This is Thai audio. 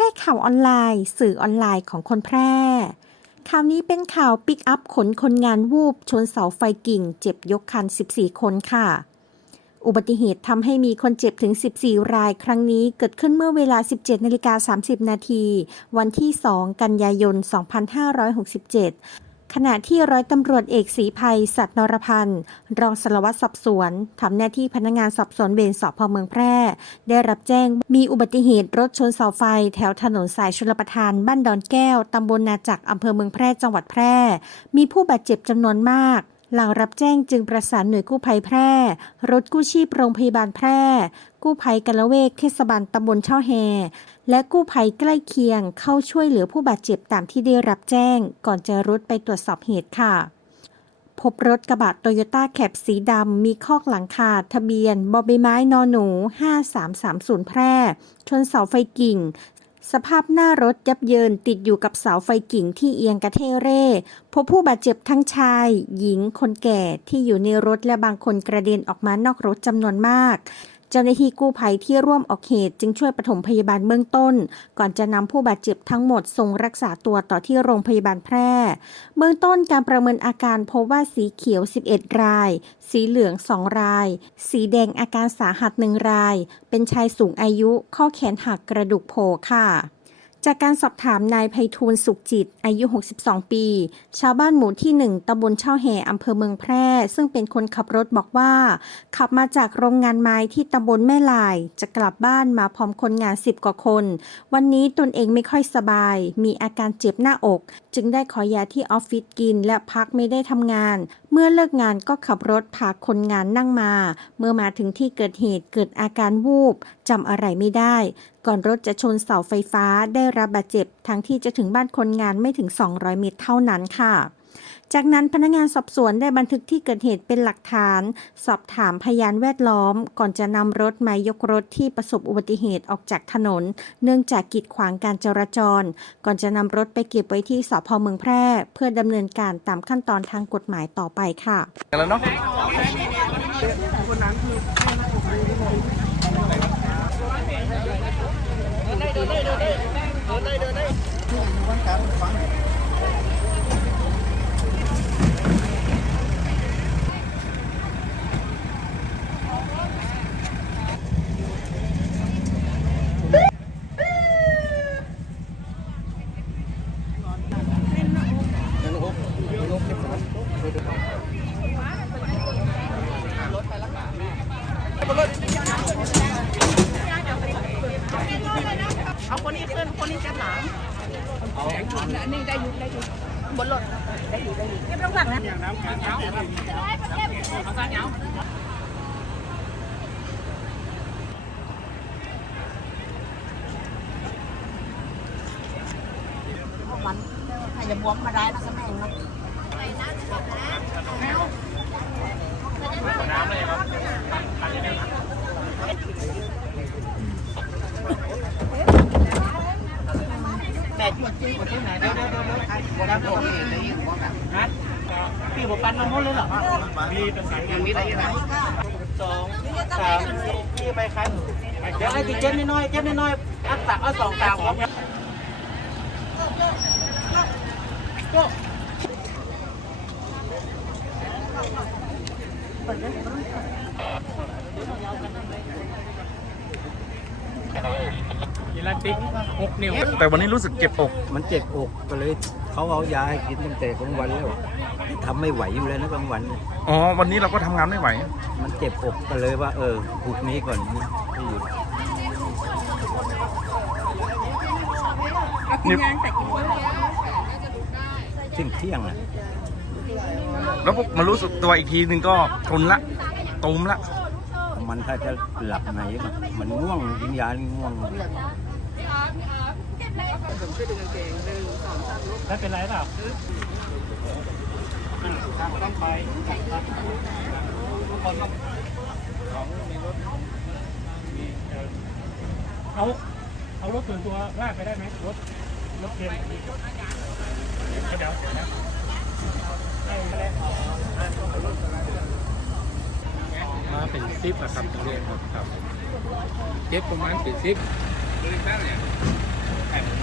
ร่ข่าวออนไลน์ สื่อออนไลน์ของคนแพร่ ข่าวนี้เป็นข่าวปิกอัพขนคนงานวูบ ชนเสาไฟกิ่ง เจ็บยกคัน 14 คนค่ะ อุบัติเหตุทำให้มีคนเจ็บถึง 14 รายครั้งนี้เกิดขึ้นเมื่อเวลา 17นาฬิกา30 นาที วันที่ 2 กันยายน 2567 ขณะที่ร้อยตำรวจเอกศรีภัย สัตว์นรพันธ์ รองสารวัตรสอบสวนทำหน้าที่พนักงานสอบสวนเวรสพเมืองแพร่ ได้รับแจ้งมีอุบัติเหตุรถชนเสาไฟ แถวถนนสายชลประทานบ้านดอนแก้วตำบลนาจักรอำเภอเมืองแพร่จังหวัดแพร่ มีผู้บาดเจ็บจำนวนมาก หลังรับแจ้งจึงประสานหน่วยกู้ภัยแพร่ รถกู้ชีพโรงพยาบาลแพร่ กู้ภัยกะละเวกเทศบาลตำบลช่อแฮ และกู้ภัยใกล้เคียงเข้าช่วยเหลือผู้บาดเจ็บตามที่ได้รับแจ้ง ก่อนจะรุดไปตรวจสอบเหตุค่ะ พบรถกระบะโตโยต้าแคปสีดำ มีคอกหลังคาทะเบียนบอใบไม้นอหนู 5330 แพร่ ชนเสาไฟกิ่ง สภาพหน้ารถยับเยินติดอยู่กับเสาไฟกิ่งที่เอียงกระเทเร่ พบผู้บาดเจ็บทั้งชาย หญิง คนแก่ที่อยู่ในรถและบางคนกระเด็นออกมานอกรถจำนวนมาก เจ้าหน้าที่กู้ภัยที่ร่วมออกเหตุจึงช่วยปฐมพยาบาลเบื้องต้น ก่อนจะนำผู้บาดเจ็บทั้งหมดส่งรักษาตัวต่อที่โรงพยาบาลแพร่ เบื้องต้นการประเมินอาการพบว่าสีเขียว 11 ราย สีเหลือง 2 ราย สีแดงอาการสาหัส 1 ราย เป็นชายสูงอายุ ข้อแขนหักกระดูกโผล่ค่ะ จากการสอบถามนายไพฑูรย์สุขจิต อายุ 62 ปี ชาวบ้านหมู่ที่ 1ตำบลเช่าแห่อำเภอเมืองแพร่ ซึ่งเป็นคนขับรถบอกว่า ขับมาจากโรงงานไม้ที่ตำบลแม่ลาย จะกลับบ้านมาพร้อมคนงาน 10 กว่าคน วันนี้ตนเองไม่ค่อยสบาย มีอาการเจ็บหน้าอกจึงได้ขอยาที่ออฟฟิศกินและพักไม่ได้ทำงาน เมื่อเลิกงานก็ขับรถพาคนงานนั่งมา เมื่อมาถึงที่เกิดเหตุเกิดอาการวูบจำอะไรไม่ได้ ก่อนรถจะชนเสาไฟฟ้าได้รับบาดเจ็บทั้งที่จะถึงบ้านคนงานไม่ถึง 200 เมตรเท่านั้นค่ะ จากนั้นพนักงานสอบสวนได้บันทึกที่เกิดเหตุเป็นหลักฐาน สอบถามพยานแวดล้อม ก่อนจะนำรถมายกรถที่ประสบอุบัติเหตุออกจากถนน เนื่องจากกีดขวางการจราจร ก่อนจะนำรถไปเก็บไว้ที่สพเมืองแพร่ เพื่อดำเนินการตามขั้นตอนทางกฎหมายต่อไปค่ะ แล้วเนาะเอาคนนี้ขึ้นคนนี้จับหลังอันนี้ได้อยู่ได้อยู่ บนรถได้อยู่ได้อยู่ไม่ต้องสั่งนะมันถ้าจะบวมมาได้แล้วก็แม่งนะแต่จุดที่จุดไหนเดี๋ยวเดี๋ยวเดี๋ยวเดี๋ยวไอ้หัวน้ำตัวนี้ได้ยินะ พี่ผมปั้นมาหมดเลยเหรอมีเป็นสายงานมีอะไรยังไงสองสามพี่ไปครับเดี๋ยวไอ้ที่เจ็บน้อยเจ็บน้อยอักตักเอาสองตามของก็ยีรา ติกหกนิ้ว แต่วันนี้รู้สึกเจ็บอกมันเจ็บอกก็เลยเขาเอายาให้กินตั้งแต่กลางวันแล้วทำไม่ไหวอยู่แล้วนะกลางวันเนี่ยอ๋อ วันนี้เราก็ทำงานไม่ไหว มันเจ็บอกก็เลยว่า เออพรุ่งนี้ก่อนที่หยุดนี่เที่ยงเที่ยงอะแล้วพวกมารู้สึกตัวอีกทีหนึ่งก็ทนละตูมละ มันถ้าจะหลับไหนมันมันง่วง วิญญาณง่วงไม่เป็นไรเปล่าต้องไปเอาเอารถส่วนตัวลากไปได้ไหมรถรถเข็นเดี๋ยวนะมาเป็นซิปอะครับตรงนี้ครับครับเจ็บประมาณเป็ ดูอีกแป๊บเนี่ยแป๊บนึง